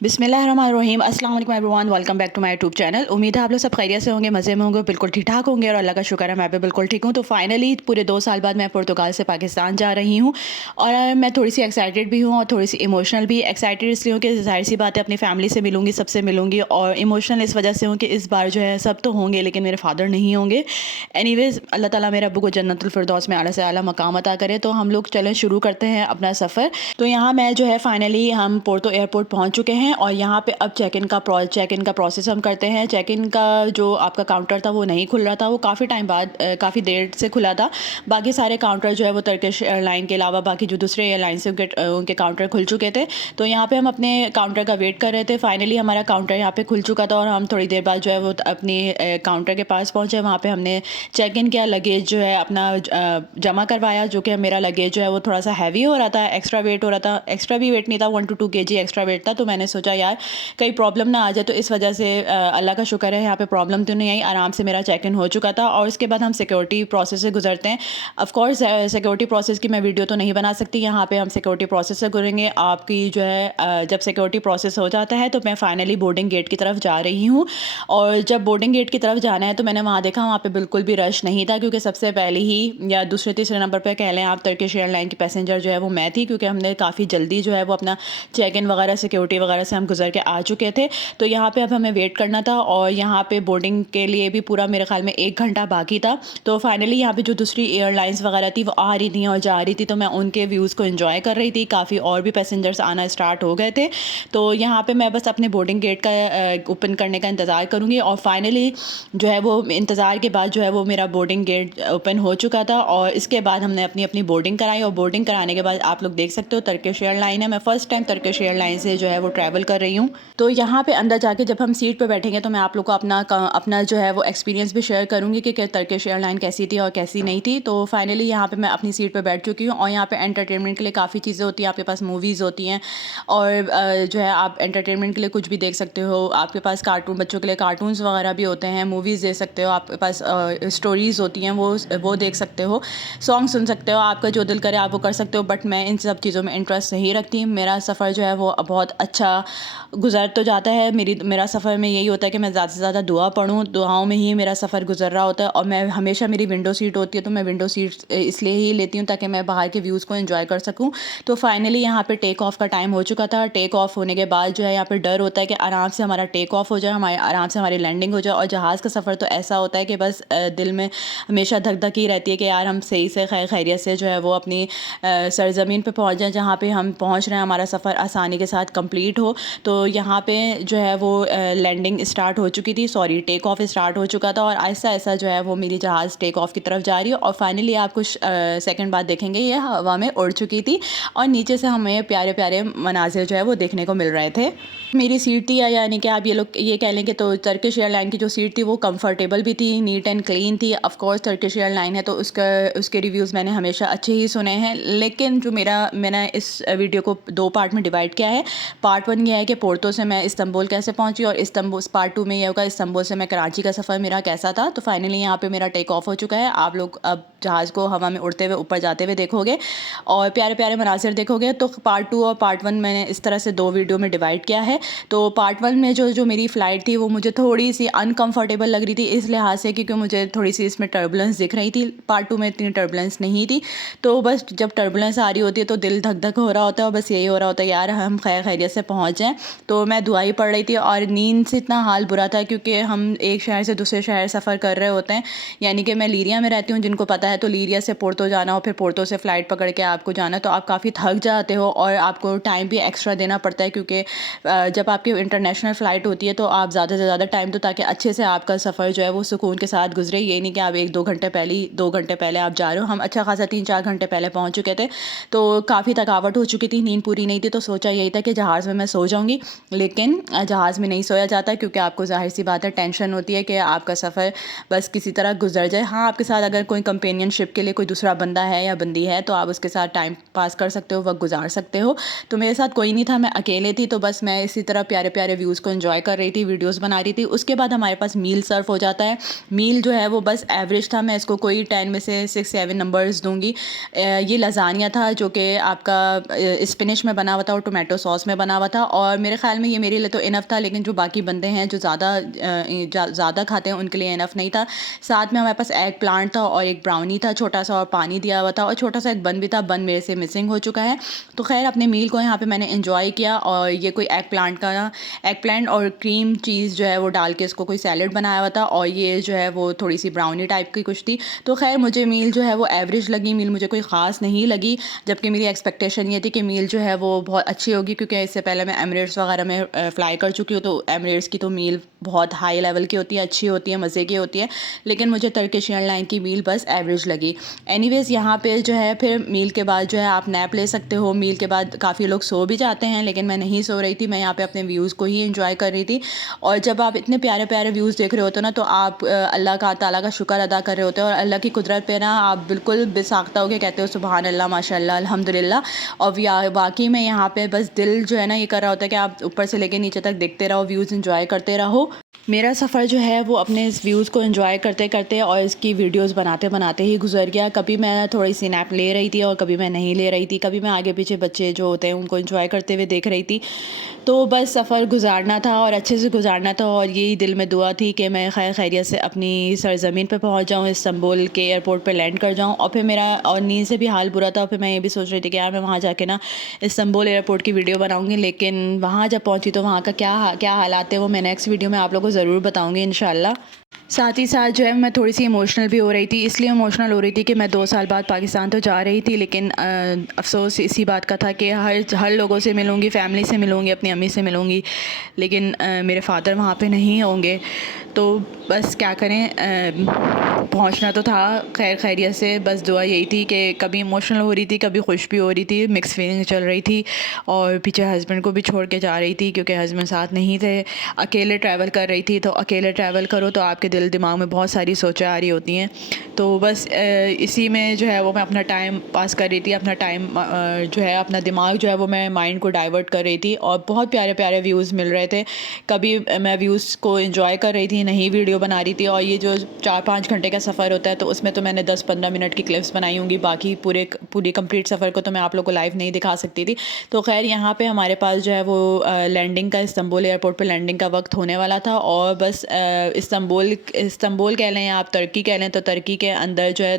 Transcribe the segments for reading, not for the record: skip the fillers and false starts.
बिस्मिल्लाहिर्रहमानिर्रहीम, अस्सलाम वालेकुम everyone, welcome back to my YouTube channel. उम्मीद है आप लोग सब खैरियत से होंगे, मज़े में होंगे, बिल्कुल ठीक ठाक होंगे और अल्लाह का शुक्र है मैं भी बिल्कुल ठीक हूँ। तो फाइनली पूरे 2 साल बाद मैं पुर्तगाल से पाकिस्तान जा रही हूँ और मैं थोड़ी सी एक्साइटेड भी हूँ और थोड़ी सी इमोशनल भी। एक्साइटेड इसलिए हूँ कि ज़ाहिर सी बात है अपनी फैमिली से मिलूँगी, सबसे मिलूँगी, और इमोशनल इस वजह से हूँ कि इस बार जो है सब तो होंगे लेकिन मेरे फादर नहीं होंगे। एनीवेज़ अल्लाह ताला मेरे अब्बू को जन्नतुल फिरदौस में आला से आला मकाम अता करे। तो हम लोग चलें शुरू करते हैं अपना सफ़र। तो यहाँ मैं जो है फाइनली हम पोर्तो एयरपोर्ट पहुँच चुके हैं और यहाँ पे अब चेक इन का प्रोसेस हम करते हैं। चेक इन का जो आपका काउंटर था वो नहीं खुल रहा था, वो काफ़ी टाइम बाद काफ़ी देर से खुला था। बाकी सारे काउंटर जो है वो टर्किश एयरलाइन के अलावा बाकी जो दूसरे एयरलाइन से उनके काउंटर खुल चुके थे। तो यहाँ पे हम अपने काउंटर का वेट कर रहे थे। फाइनली हमारा काउंटर यहाँ पे खुल चुका था और हम थोड़ी देर बाद जो है वो अपनी काउंटर के पास पहुँचे। वहाँ पे हमने चेक इन किया, लगेज जो है अपना जमा करवाया, जो कि मेरा लगेज जो है वो थोड़ा सा हैवी हो रहा था, एक्स्ट्रा वेट हो रहा था। एक्स्ट्रा भी वेट नहीं था, 1 to 2 kg एक्स्ट्रा वेट था। तो मैंने सोचा यार कहीं प्रॉब्लम ना आ जाए, तो इस वजह से अल्लाह का शुक्र है यहाँ पे प्रॉब्लम तो नहीं आई, आराम से मेरा चेक इन हो चुका था। और उसके बाद हम सिक्योरिटी प्रोसेस से गुजरते हैं। ऑफ कोर्स सिक्योरिटी प्रोसेस की मैं वीडियो तो नहीं बना सकती, यहाँ पे हम सिक्योरिटी प्रोसेस से गुजरेंगे। आपकी जो है जब सिक्योरिटी प्रोसेस हो जाता है तो मैं फाइनली बोर्डिंग गेट की तरफ जा रही हूँ। और जब बोर्डिंग गेट की तरफ जाना है तो मैंने वहाँ देखा, वहाँ पे बिल्कुल भी रश नहीं था, क्योंकि सबसे पहले ही या दूसरे तीसरे नंबर पर कह लें आप, टर्किश एयरलाइन की पैसेंजर जो है वो मैं थी, क्योंकि हमने काफ़ी जल्दी जो है वो अपना चेक इन वगैरह सिक्योरिटी वगैरह से हम गुजर के आ चुके थे। तो यहाँ पे अब हमें वेट करना था और यहाँ पे बोर्डिंग के लिए भी पूरा मेरे ख्याल में 1 घंटा बाकी था। तो फाइनली यहाँ पे जो दूसरी एयरलाइंस वगैरह थी वो आ रही थी और जा रही थी, तो मैं उनके व्यूज़ को एंजॉय कर रही थी। काफ़ी और भी पैसेंजर्स आना स्टार्ट हो गए थे। तो यहाँ पे मैं बस अपने बोर्डिंग गेट का ओपन करने का इंतज़ार करूँगी। और फाइनली जो है वो इंतज़ार के बाद जो है वो मेरा बोर्डिंग गेट ओपन हो चुका था और इसके बाद हमने अपनी अपनी बोर्डिंग कराई। और बोर्डिंग कराने के बाद आप लोग देख सकते हो टर्किश एयरलाइन है। मैं फ़र्स्ट टाइम टर्किश एयरलाइन से जो है वो ट्रैवल कर रही हूँ। तो यहाँ पे अंदर जाके जब हम सीट पे बैठेंगे तो मैं आप लोग को अपना जो है वो एक्सपीरियंस भी शेयर करूँगी कि टर्किश एयरलाइन कैसी थी और कैसी नहीं थी। तो फाइनली यहाँ पे मैं अपनी सीट पे बैठ चुकी हूँ और यहाँ पे एंटरटेनमेंट के लिए काफ़ी चीज़ें होती हैं। आपके पास मूवीज़ होती हैं और जो है आप एंटरटेनमेंट के लिए कुछ भी देख सकते हो। आपके पास कार्टून, बच्चों के लिए कार्टून्स वगैरह भी होते हैं, मूवीज़ देख सकते हो। आपके पास स्टोरीज़ होती हैं, वो देख सकते हो, सॉन्ग सुन सकते हो, आपका जो दिल करे आप वो कर सकते हो। बट मैं इन सब चीज़ों में इंटरेस्ट नहीं रखती। मेरा सफ़र जो है वो बहुत अच्छा गुजर तो जाता है। मेरा सफ़र में यही होता है कि मैं ज़्यादा से ज़्यादा दुआ पढ़ूँ, दुआओं में ही मेरा सफ़र गुजर रहा होता है। और मैं हमेशा, मेरी विंडो सीट होती है तो मैं विंडो सीट इसलिए ही लेती हूँ ताकि मैं बाहर के व्यूज़ को एंजॉय कर सकूँ। तो फाइनली यहाँ पे टेक ऑफ का टाइम हो चुका था। टेक ऑफ होने के बाद जो है यहाँ पे डर होता है कि आराम से हमारा टेक ऑफ हो जाए, हमारे आराम से हमारी लैंडिंग हो जाए। और जहाज़ का सफ़र तो ऐसा होता है कि बस दिल में हमेशा धक धक ही रहती है कि यार हम सही से खैरियत से जो है वो अपनी सरज़मीन पे पहुँच जाएँ, जहाँ पे हम पहुँच रहे हैं, हमारा सफ़र आसानी के साथ कंप्लीट हो। तो यहाँ पे जो है वो लैंडिंग स्टार्ट हो चुकी थी, सॉरी टेक ऑफ स्टार्ट हो चुका था और ऐसा ऐसा जो है वो मेरी जहाज़ टेक ऑफ की तरफ जा रही है। और फाइनली आप कुछ सेकंड बाद देखेंगे ये हवा में उड़ चुकी थी और नीचे से हमें प्यारे प्यारे मनाज़िर जो है वो देखने को मिल रहे थे। मेरी सीट थी, यानी कि आप ये कह लें कि तो टर्किश एयरलाइन की जो सीट थी वो कंफर्टेबल भी थी, नीट एंड क्लीन थी। ऑफ कोर्स टर्किश एयरलाइन है तो उसके रिव्यूज़ मैंने हमेशा अच्छे ही सुने हैं। लेकिन जो मैंने इस वीडियो को 2 पार्ट में डिवाइड किया है। पार्ट 1 ये है कि पोर्तो से मैं इस्तांबुल कैसे पहुंची, और पार्ट 2 में ये होगा इस्तांबुल से मैं कराची का सफ़र मेरा कैसा था। तो फाइनली यहाँ पे मेरा टेक ऑफ हो चुका है। आप लोग अब जहाज़ को हवा में उड़ते हुए ऊपर जाते हुए देखोगे और प्यारे प्यारे मनाज़िर देखोगे। तो पार्ट 2 और पार्ट 1 मैंने इस तरह से 2 वीडियो में डिवाइड किया है। तो पार्ट 1 में जो मेरी फ़्लाइट थी वो मुझे थोड़ी सी अनकंफर्टेबल लग रही थी, इस लिहाज से क्योंकि मुझे थोड़ी सी इसमें टर्बुलेंस दिख रही थी। पार्ट 2 में इतनी टर्बुलेंस नहीं थी। तो बस जब टर्बुलेंस आ रही होती है तो दिल धक धक हो रहा होता है और बस यही हो रहा होता है यार हम खैरियत से पहुँच जाएँ। तो मैं दुआ ही पढ़ रही थी और नींद से इतना हाल बुरा था क्योंकि हम एक शहर से दूसरे शहर सफ़र कर रहे होते हैं। यानी कि मैं लीरिया में रहती हूँ, जिनको पता है, तो लीरिया से पोर्तो जाना और फिर पोर्तो से फ़्लाइट पकड़ के आपको जाना, तो आप काफ़ी थक जाते हो और आपको टाइम भी एक्स्ट्रा देना पड़ता है, क्योंकि जब आपकी इंटरनेशनल फ़्लाइट होती है तो आप ज़्यादा से ज़्यादा टाइम दो ताकि अच्छे से आपका सफ़र जो है वो सुकून के साथ गुजरे। ये नहीं कि आप 2 घंटे पहले आप जा रहे हो। हम अच्छा खासा 3-4 घंटे पहले पहुँच चुके थे, तो काफ़ी थकावट हो चुकी थी, नींद पूरी नहीं थी। तो सोचा यही था कि जहाज़ में मैं सो जाऊँगी, लेकिन जहाज़ में नहीं सोया जाता क्योंकि आपको ज़ाहिर सी बात है टेंशन होती है कि आपका सफ़र बस किसी तरह गुजर जाए। हाँ, आपके साथ अगर कोई कंपेनियनशिप के लिए कोई दूसरा बंदा है या बंदी है तो आप उसके साथ टाइम पास कर सकते हो, वक्त गुजार सकते हो। तो मेरे साथ कोई नहीं था, मैं अकेले थी, तो बस मैं इसी तरह प्यारे प्यारे व्यूज़ को एंजॉय कर रही थी, वीडियोज़ बना रही थी। उसके बाद हमारे पास मील सर्व हो जाता है। मील जो है वो बस एवरेज था, मैं इसको कोई 10 में से 6-7 नंबर्स दूंगी। ये लजानिया था जो कि आपका स्पिनिश में बना हुआ था और टोमेटो सॉस में बना हुआ था, और मेरे ख्याल में ये मेरे लिए तो इनफ था, लेकिन जो बाकी बंदे हैं जो ज़्यादा खाते हैं उनके लिए इनफ नहीं था। साथ में हमारे पास एग प्लांट था और एक ब्राउनी था छोटा सा, और पानी दिया हुआ था, और छोटा सा एक बन भी था। बन मेरे से मिसिंग हो चुका है। तो खैर अपने मील को यहाँ पे मैंने एंजॉय किया, और ये कोई एग प्लांट और क्रीम चीज़ जो है वो डाल के इसको कोई सैलड बनाया हुआ था, और ये जो है वो थोड़ी सी ब्राउनी टाइप की कुछ थी। तो खैर मुझे मील जो है वो एवरेज लगी, मील मुझे कोई ख़ास नहीं लगी, जबकि मेरी एक्सपेक्टेशन ये थी कि मील जो है वो बहुत अच्छी होगी, क्योंकि इससे पहले मैं एमिरेट्स वगैरह में फ़्लाई कर चुकी हूँ। तो एमिरेट्स की तो मील बहुत हाई लेवल की होती है, अच्छी होती है, मज़े की होती है, लेकिन मुझे टर्किश एयरलाइन की मील बस एवरेज लगी। एनीवेज़ यहाँ पे जो है फिर मील के बाद जो है आप नैप ले सकते हो। मील के बाद काफ़ी लोग सो भी जाते हैं, लेकिन मैं नहीं सो रही थी, मैं यहाँ पे अपने व्यूज़ को ही एंजॉय कर रही थी। और जब आप इतने प्यारे प्यारे व्यूज़ देख रहे होते हो ना, तो आप अल्लाह का ताला का शुक्र अदा कर रहे होते हो, और अल्लाह की कुदरत पे ना आप बिल्कुल बेसाख्ता होकर कहते हो सुबहान अल्लाह, माशाअल्लाह, अल्हम्दुलिल्लाह। और वाकई में यहाँ पे बस दिल जो है ना ये कर रहा होता है कि आप ऊपर से लेके नीचे तक देखते रहो, व्यूज़ एंजॉय करते रहो। मेरा सफ़र जो है वो अपने इस व्यूज़ को एंजॉय करते करते और इसकी वीडियोस बनाते बनाते ही गुजर गया। कभी मैं थोड़ी सी नैप ले रही थी और कभी मैं नहीं ले रही थी, कभी मैं आगे पीछे बच्चे जो होते हैं उनको एंजॉय करते हुए देख रही थी। तो बस सफ़र गुजारना था और अच्छे से गुजारना था, और यही दिल में दुआ थी कि मैं खैर खैरियत से अपनी सरज़मीन पे पहुंच जाऊं, इस्तांबुल के एयरपोर्ट पे लैंड कर जाऊं। और फिर मेरा और नींद से भी हाल बुरा था, फिर मैं ये भी सोच रही थी कि यार मैं वहाँ जाके ना इस्तांबुल एयरपोर्ट की वीडियो बनाऊंगी, लेकिन वहाँ जब पहुँची तो वहाँ का क्या हालात है वो मैं नेक्स्ट वीडियो में आप लोगों को ज़रूर बताऊँगी इंशाल्लाह। साथ ही साथ जो है मैं थोड़ी सी इमोशनल भी हो रही थी, इसलिए इमोशनल हो रही थी कि मैं 2 साल बाद पाकिस्तान तो जा रही थी, लेकिन अफ़सोस इसी बात का था कि हर लोगों से मिलूँगी, फ़ैमिली से मिलूँगी, अपनी अम्मी से मिलूँगी, लेकिन मेरे फ़ादर वहाँ पे नहीं होंगे। तो बस क्या करें, पहुँचना तो था खैर खैरियत से। बस दुआ यही थी कि कभी इमोशनल हो रही थी, कभी खुश भी हो रही थी, मिक्स फीलिंग चल रही थी। और पीछे हस्बैंड को भी छोड़ के जा रही थी, क्योंकि हस्बैंड साथ नहीं थे, अकेले ट्रैवल कर रही थी। तो अकेले ट्रैवल करो तो आपके दिल दिमाग में बहुत सारी सोचें आ रही होती हैं। तो बस इसी में जो है वो मैं अपना टाइम पास कर रही थी, अपना टाइम जो है अपना दिमाग जो है वो मैं माइंड को डाइवर्ट कर रही थी, और बहुत प्यारे प्यारे व्यूज़ मिल रहे थे। कभी मैं व्यूज़ को एंजॉय कर रही थी, नहीं वीडियो बना रही थी। और ये जो 4-5 घंटे का सफ़र होता है तो उसमें तो मैंने 10-15 मिनट की क्लिप्स बनाई होंगी, बाकी पूरी कंप्लीट सफ़र को तो मैं आप लोग को लाइव नहीं दिखा सकती थी। तो खैर यहाँ पे हमारे पास जो है वो लैंडिंग का, इस्तांबुल एयरपोर्ट पे लैंडिंग का वक्त होने वाला था। और बस इस्तांबुल कह लें या आप तुर्की कह लें, तो तुर्की के अंदर जो है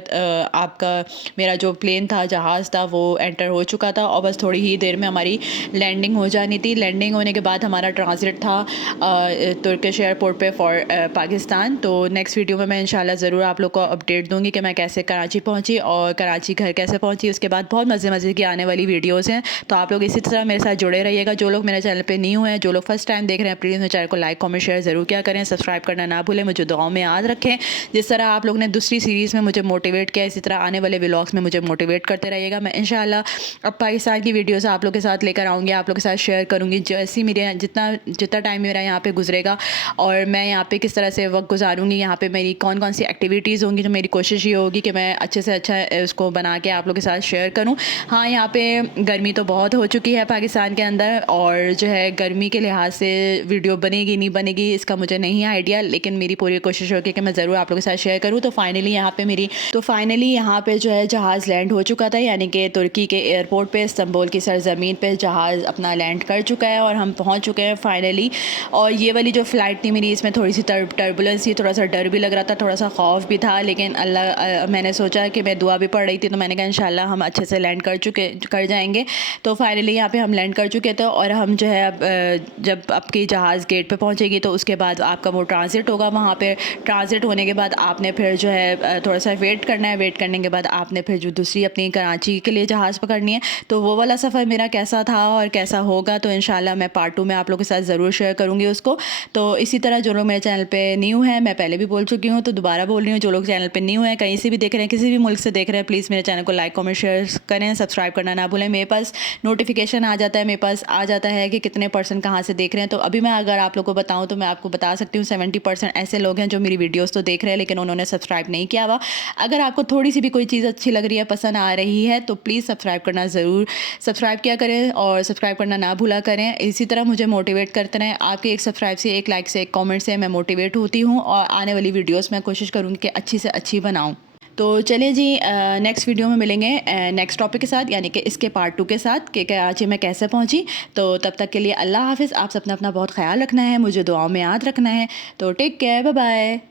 आपका मेरा जो प्लेन था, जहाज़ था, वो एंटर हो चुका था, और बस थोड़ी ही देर में हमारी लैंडिंग हो जानी थी। लैंडिंग होने के बाद हमारा ट्रांजिट था तुर्किश एयरपोर्ट पे फॉर पाकिस्तान। तो नेक्स्ट वीडियो में मैं इंशाल्लाह ज़रूर आप लोग को अपडेट दूंगी कि मैं कैसे कराची पहुंची और कराची घर कैसे पहुंची। उसके बाद बहुत मज़े की आने वाली वीडियोज़ हैं, तो आप लोग इसी तरह मेरे साथ जुड़े रहिएगा। जो लोग मेरे चैनल पे न्यू हैं, जो लोग फर्स्ट टाइम देख रहे हैं, प्लीज़ मेरे चैनल को लाइक कमेंट शेयर ज़रूर क्या करें, सब्सक्राइब करना ना भूलें, मुझे दुआओं में याद रखें। जिस तरह आप लोग ने दूसरी सीरीज़ में मुझे मोटिवेट किया, इसी तरह आने वाले व्लॉग्स में मुझे मोटिवेट करते रहिएगा। मैं इंशाल्लाह अब पाकिस्तान की वीडियोज़ आप लोग के साथ लेकर आऊँगी, आप लोग के साथ शेयर करूँगी, जैसी मेरे जितना टाइम मेरा यहाँ पे गुजरेगा और मैं यहाँ पे किस तरह से वक्त गुजारूँगी, यहाँ पे मेरी कौन कौन सी एक्टिविटीज़ होंगी। तो मेरी कोशिश ये होगी कि मैं अच्छे से अच्छा उसको बना के आप लोग के साथ शेयर करूँ। हाँ, यहाँ पे गर्मी तो बहुत हो चुकी है पाकिस्तान के अंदर, और जो है गर्मी के लिहाज से वीडियो बनेगी नहीं बनेगी इसका मुझे नहीं आइडिया, लेकिन मेरी पूरी कोशिश होगी कि मैं ज़रूर आप लोगों के साथ शेयर करूँ। तो फाइनली यहाँ पे जो है जहाज़ लैंड हो चुका था, यानी कि तुर्की के एयरपोर्ट पे, इस्तांबुल की सरज़मीन पे जहाज़ अपना लैंड कर चुका है और हम पहुँच चुके हैं फाइनली। और ये वाली जो फ़्लाइट थी मेरी, इसमें थोड़ी सी टर्बुलेंस थी, थोड़ा सा डर भी लग रहा था, थोड़ा सा खौफ भी था, लेकिन मैंने सोचा कि मैं दुआ भी पढ़ रही थी, तो मैंने कहा इंशाल्लाह हम अच्छे से लैंड कर जाएंगे। तो फाइनली यहाँ पे हम लैंड कर चुके थे, और हम जो है अब जब आपकी जहाज़ गेट पे पहुँचेगी तो उसके बाद आपका वो ट्रांजिट होगा। वहाँ पे ट्रांजिट होने के बाद आपने फिर जो है थोड़ा सा वेट करना है, वेट करने के बाद आपने फिर जो दूसरी अपनी कराची के लिए जहाज़ पकड़नी है। तो वो वाला सफ़र मेरा कैसा था और कैसा होगा, तो इंशाल्लाह मैं पार्ट 2 में आप लोगों के साथ ज़रूर शेयर करूँगी उसको। तो इसी तरह जो लोग मेरे चैनल पे न्यू हैं, मैं पहले भी बोल चुकी हूँ तो दोबारा बोल रही हूँ, जो लोग चैनल पे न्यू हैं, कहीं से भी देख रहे हैं, किसी भी मुल्क से देख रहे हैं, प्लीज़ मेरे चैनल को लाइक कमेंट शेयर करें, सब्सक्राइब करना ना भूलें। मेरे पास नोटिफिकेशन आ जाता है, मेरे पास आ जाता है कि कितने % कहाँ से देख रहे हैं। तो अभी मैं अगर आप लोग को बताऊँ तो मैं आपको बता सकती हूँ 70% ऐसे लोग हैं जो मेरी वीडियोस तो देख रहे हैं लेकिन उन्होंने सब्सक्राइब नहीं किया हुआ। अगर आपको थोड़ी सी भी कोई चीज़ अच्छी लग रही है, पसंद आ रही है, तो प्लीज़ सब्सक्राइब करना ज़रूर सब्सक्राइब किया करें और सब्सक्राइब करना ना भूला करें। इसी तरह मुझे मोटिवेट करते रहें। आपके एक सब्सक्राइब से, एक लाइक से, एक कमेंट से मैं मोटिवेट होती हूँ और आने वाली वीडियोस मैं कोशिश करूँगी कि अच्छी से अच्छी बनाऊँ। तो चलिए जी, नेक्स्ट वीडियो में मिलेंगे नेक्स्ट टॉपिक के साथ, यानी कि इसके पार्ट 2 के साथ कि कराची मैं कैसे पहुंची। तो तब तक के लिए अल्लाह हाफ़िज़। आप सबने अपना बहुत ख्याल रखना है, मुझे दुआओं में याद रखना है। तो टेक केयर, बाय बाय।